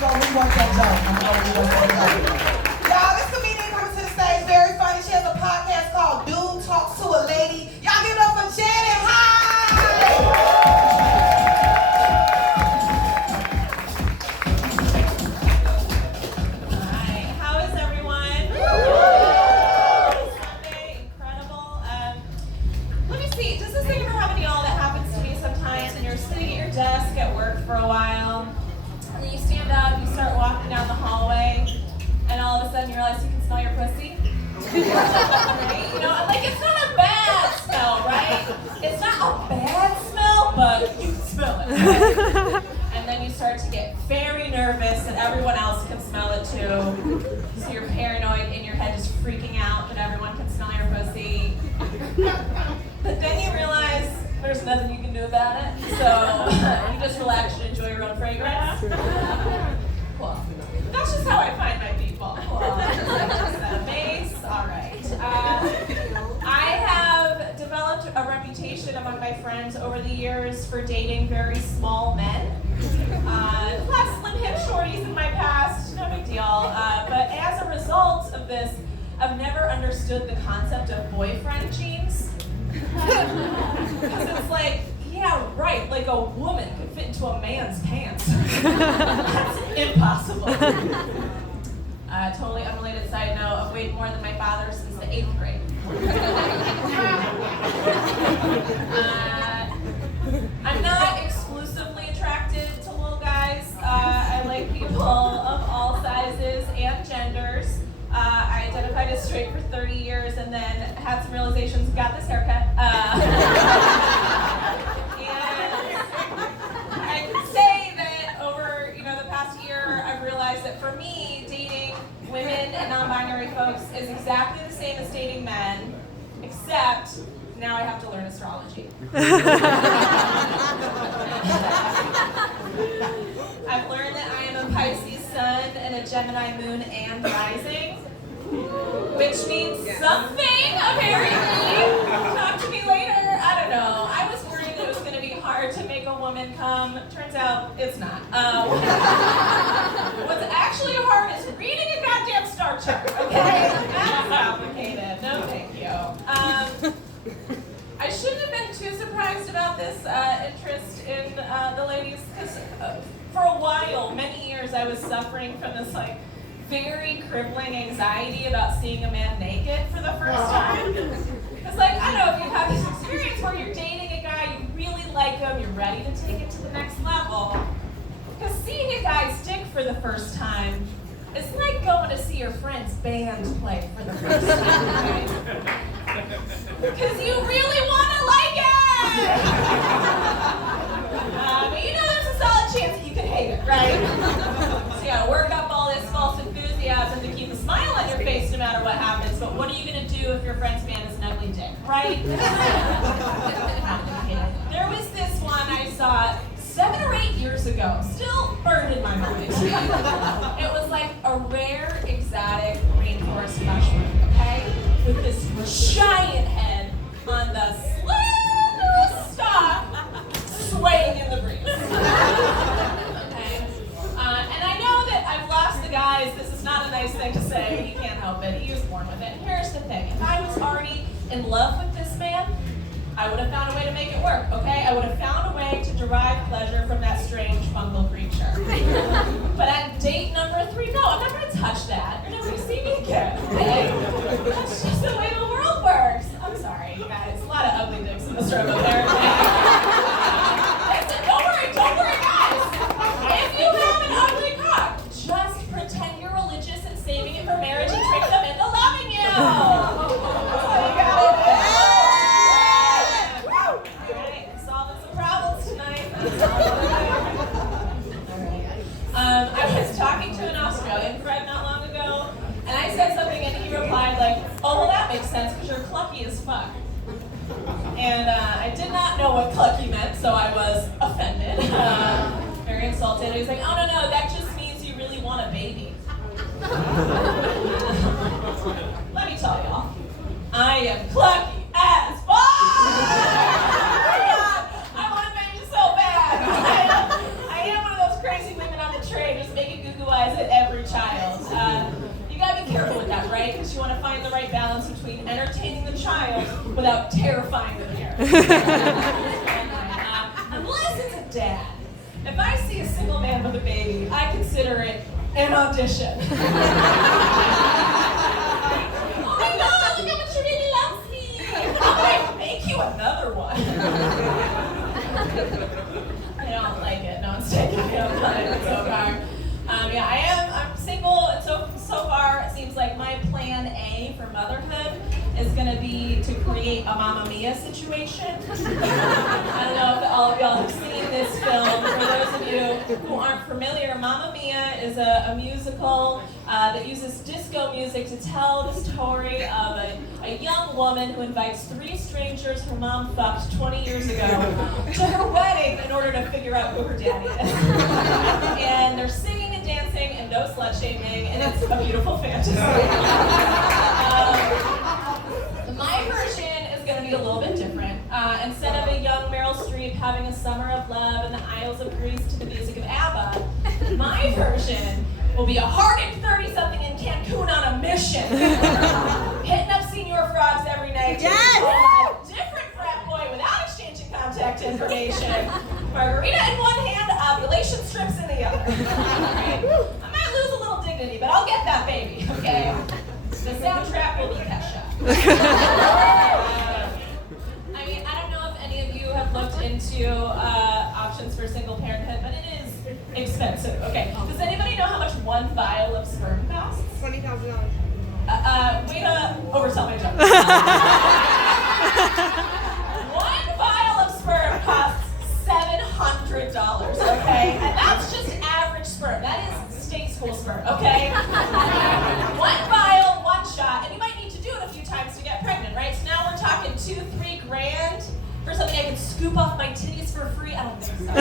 gonna rework that joke. Y'all, this comedian coming to the stage, very funny. She has a podcast called Dude Talks to a Lady. Y'all give it up for Janet Hyde! Desk at work for a while, and then you stand up, you start walking down the hallway, and all of a sudden you realize you can smell your pussy. Right? You know, like it's not a bad smell, right? It's not a bad smell, but you smell it. Right? And then you start to get very nervous that everyone else can smell it too. So you're paranoid in your head, just freaking out that everyone can smell your pussy. But then you realize there's nothing you can do about it, so you just relax and enjoy your own fragrance. Cool. That's just how I find my people. Cool. Just a base. All right. I have developed a reputation among my friends over the years for dating very small men. Plus slim hip shorties in my past, no big deal. But as a result of this, I've never understood the concept of boyfriend jeans. Because it's like, yeah, right, like a woman could fit into a man's pants. That's impossible. Totally unrelated side note, I've weighed more than my father since the 8th grade. I'm not exclusively attracted to little guys. I like people of all sizes and genders. I identified as straight for 30 years and then had some realizations, got this haircut. And I can say that over the past year, I've realized that for me, dating women and non-binary folks is exactly the same as dating men, except now I have to learn astrology. I've learned that I am a Pisces sun and a Gemini moon and rising, which means something, apparently. Talk to me later. I don't know. I was worried that it was going to be hard to make a woman come. Turns out it's not. What's actually hard is reading a goddamn star chart, okay? That's complicated. No, thank you. I shouldn't have been too surprised about this interest in the ladies, because for a while, many years, I was suffering from this very crippling anxiety about seeing a man naked for the first time. Because I don't know if you've had this experience where you're dating a guy, you really like him, you're ready to take it to the next level. Because seeing a guy's dick for the first time is like going to see your friend's band play for the first time, right? Because you really want to like it! But there's a solid chance that you can hate it, right? So you gotta work up all this false enthusiasm to keep a smile on your face no matter what happens, but what are you gonna do if your friend's man is an ugly dick, right? There was this one I saw 7 or 8 years ago, still burned in my mind. It was like a rare, exotic rainforest mushroom, okay? With this giant head on the slenderest stalk, swaying in the breeze. Okay? And I know that I've lost the guys. This is not a nice thing to say. He can't help it. He was born with it. And here's the thing. If I was already in love with this man, I would have found a way to make it work, okay? I would have found a way to derive pleasure from that strange fungal creature. But at date number 3, no, I'm not going to touch that. You're never going to see me again, okay? That's just the way the world works. I'm sorry, guys. A lot of ugly dicks in this room up there, okay? Listen, don't worry, guys. If you have an ugly cock, just pretend you're religious and saving it for marriage and trick them into loving you. That's all you got to do. I was talking to an Australian friend not long ago, and I said something and he replied oh, well that makes sense because you're clucky as fuck. And I did not know what clucky meant, so I was offended, very insulted. He was like, oh no, that just means you really want a baby. Let me tell y'all, I am clucky as fuck! Crazy women on the train just making you want to find the right balance between entertaining the child without terrifying the parent. Unless it's a dad. If I see a single man with a baby, I consider it an audition. Oh my God, look how much your baby loves me. I'm gonna make you another one. I don't like it. No one's taking me up on it so far. I'm single, and so far it seems like my plan A for motherhood is gonna be to create a Mamma Mia situation. I don't know if all of y'all have seen this film. For those of you who aren't familiar, Mamma Mia is a musical that uses disco music to tell the story of a young woman who invites 3 strangers her mom fucked 20 years ago to her wedding in order to figure out who her daddy is. And they're singing and dancing and no slut shaming, and it's a beautiful fantasy. My version is going to be a little bit different. Instead of a young Meryl Streep having a summer of love in the Isles of Greece to the music of ABBA, my version will be a hardened 30-something in Cancun on a mission, hitting up Senior Frogs every night, a different frat boy without exchanging contact information, margarita in one hand, ovulation strips in the other. Right? I might lose a little dignity, but I'll get that baby, okay? The soundtrack will be Kesha. I mean, I don't know if any of you have looked into options for single parenthood, but it is expensive. Okay, does anybody know how much 1 vial of sperm costs? $20,000. Way to oversell my joke. 1 vial of sperm costs $700, okay? And that's just average sperm. That is state school sperm, okay? 1 vial, 1 shot, and you might need to do it a few times to get pregnant, right? So now we're talking $2-3 grand for something I can scoop off my titties for free. I don't think so.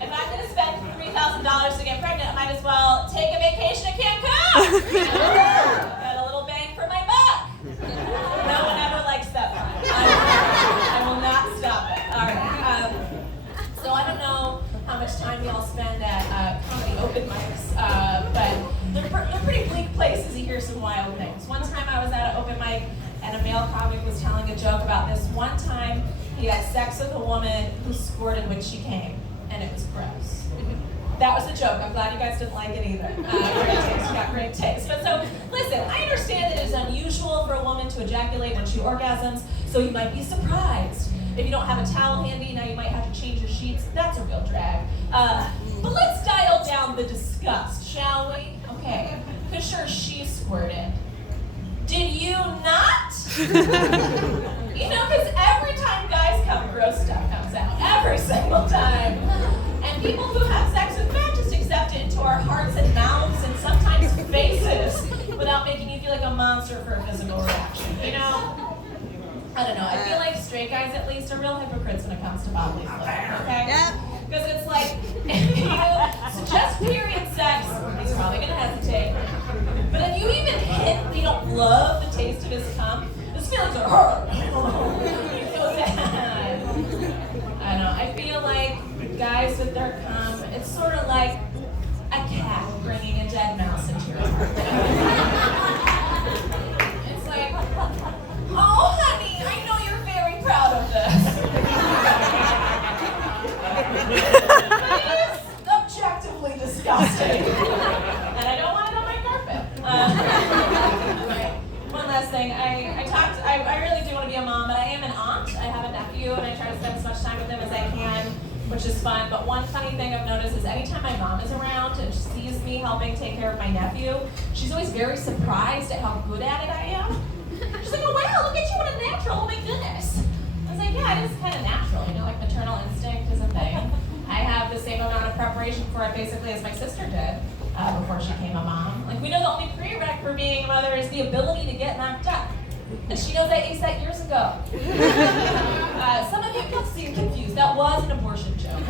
If I'm gonna spend $3,000 to get pregnant, I might as well take a vacation to Cancun. Got a little bang for my buck. No one ever likes that part. I will not stop it. All right. So I don't know how much time y'all spend at comedy open mics, but they're pretty bleak places to hear some wild things. One time I was at an open mic and a male comic was telling a joke about this one time he had sex with a woman who squirted when she came, and it was gross. That was the joke. I'm glad you guys didn't like it either. Great taste. You got great taste. But so, listen, I understand that it's unusual for a woman to ejaculate when she orgasms, so you might be surprised. If you don't have a towel handy, now you might have to change your sheets. That's a real drag. But let's dial down the disgust, shall we? Okay. Because sure, she squirted. Did you not? You know, because every time guys come, gross stuff comes out. Every single time. And people who have sex with men just accept it into our hearts and mouths and sometimes faces without making you feel like a monster for a physical reaction. You know? I don't know. I feel like straight guys, at least, are real hypocrites when it comes to bodily fluid, okay? Because it's like, if you suggest period sex, he's probably going to hesitate. But if you even hint they don't love the taste of his cum, his feelings are hurt. He feels bad. I don't know. I feel like guys with their cum, it's sort of like a cat bringing a dead mouse into your apartment. It's like, oh, honey, I know you're very proud of this. But it is objectively disgusting. And I don't want it on my carpet. Right. One last thing. I really do want to be a mom, but I am an aunt. I have a nephew, and I try to spend as much time with him as I can, which is fun. But one funny thing I've noticed is anytime my mom is around and she sees me helping take care of my nephew, she's always very surprised at how good at it I am. She's like, oh wow, look at you, what a natural, oh my goodness. I was like, yeah, it is kind of natural, you know, like maternal instinct is a thing. I have the same amount of preparation for it basically as my sister did before she became a mom. Like, we know the only prereq for being a mother is the ability to get knocked up. And she knows I aced that years ago. Some of you seem confused. That was an abortion joke.